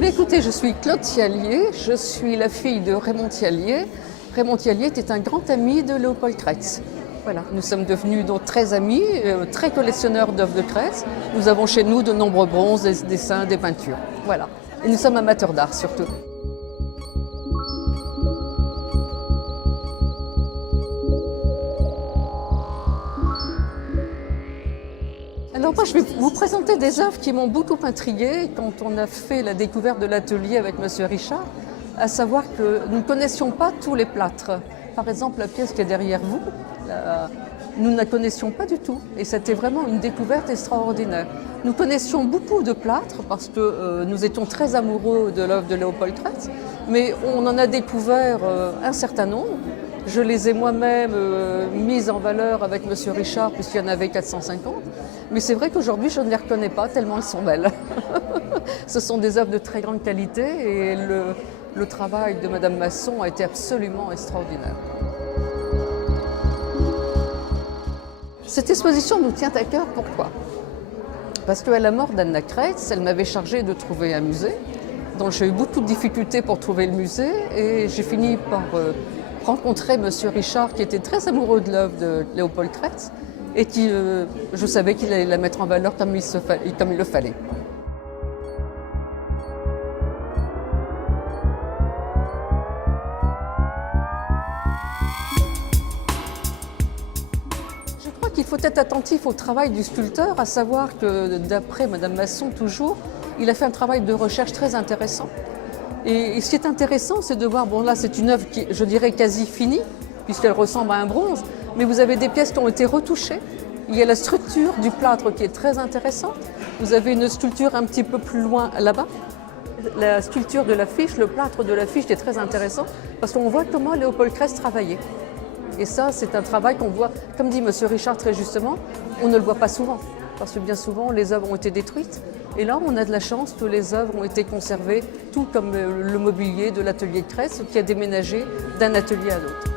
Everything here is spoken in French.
bien écoutez, je suis Claude Thiallier, je suis la fille de Raymond Thiallier. Raymond Thiallier était un grand ami de Léopold Kretz. Voilà, nous sommes devenus donc très amis, très collectionneurs d'œuvres de Kretz. Nous avons chez nous de nombreux bronzes, des dessins, des peintures. Voilà. Et nous sommes amateurs d'art surtout. Alors moi, je vais vous présenter des œuvres qui m'ont beaucoup intriguée quand on a fait la découverte de l'atelier avec M. Richard, à savoir que nous ne connaissions pas tous les plâtres. Par exemple, la pièce qui est derrière vous, nous ne la connaissions pas du tout. Et c'était vraiment une découverte extraordinaire. Nous connaissions beaucoup de plâtres parce que nous étions très amoureux de l'œuvre de Léopold Kretz, mais on en a découvert un certain nombre. Je les ai moi-même mises en valeur avec M. Richard, puisqu'il y en avait 450. Mais c'est vrai qu'aujourd'hui, je ne les reconnais pas tellement elles sont belles. Ce sont des œuvres de très grande qualité et le travail de Mme Masson a été absolument extraordinaire. Cette exposition nous tient à cœur, pourquoi? Parce qu'à la mort d'Anna Kretz, elle m'avait chargé de trouver un musée. Donc j'ai eu beaucoup de difficultés pour trouver le musée et j'ai fini par rencontrer M. Richard qui était très amoureux de l'œuvre de Léopold Kretz et qui, je savais qu'il allait la mettre en valeur comme il le fallait. Je crois qu'il faut être attentif au travail du sculpteur, à savoir que d'après Mme Masson toujours, il a fait un travail de recherche très intéressant. Et ce qui est intéressant, c'est de voir, bon là c'est une œuvre qui, je dirais, quasi finie, puisqu'elle ressemble à un bronze, mais vous avez des pièces qui ont été retouchées. Il y a la structure du plâtre qui est très intéressante. Vous avez une sculpture un petit peu plus loin là-bas. La sculpture de l'affiche, le plâtre de l'affiche est très intéressant, parce qu'on voit comment Léopold Kretz travaillait. Et ça, c'est un travail qu'on voit, comme dit M. Richard très justement, on ne le voit pas souvent. Parce que bien souvent, les œuvres ont été détruites. Et là, on a de la chance que les œuvres ont été conservées, tout comme le mobilier de l'atelier de Kretz, qui a déménagé d'un atelier à l'autre.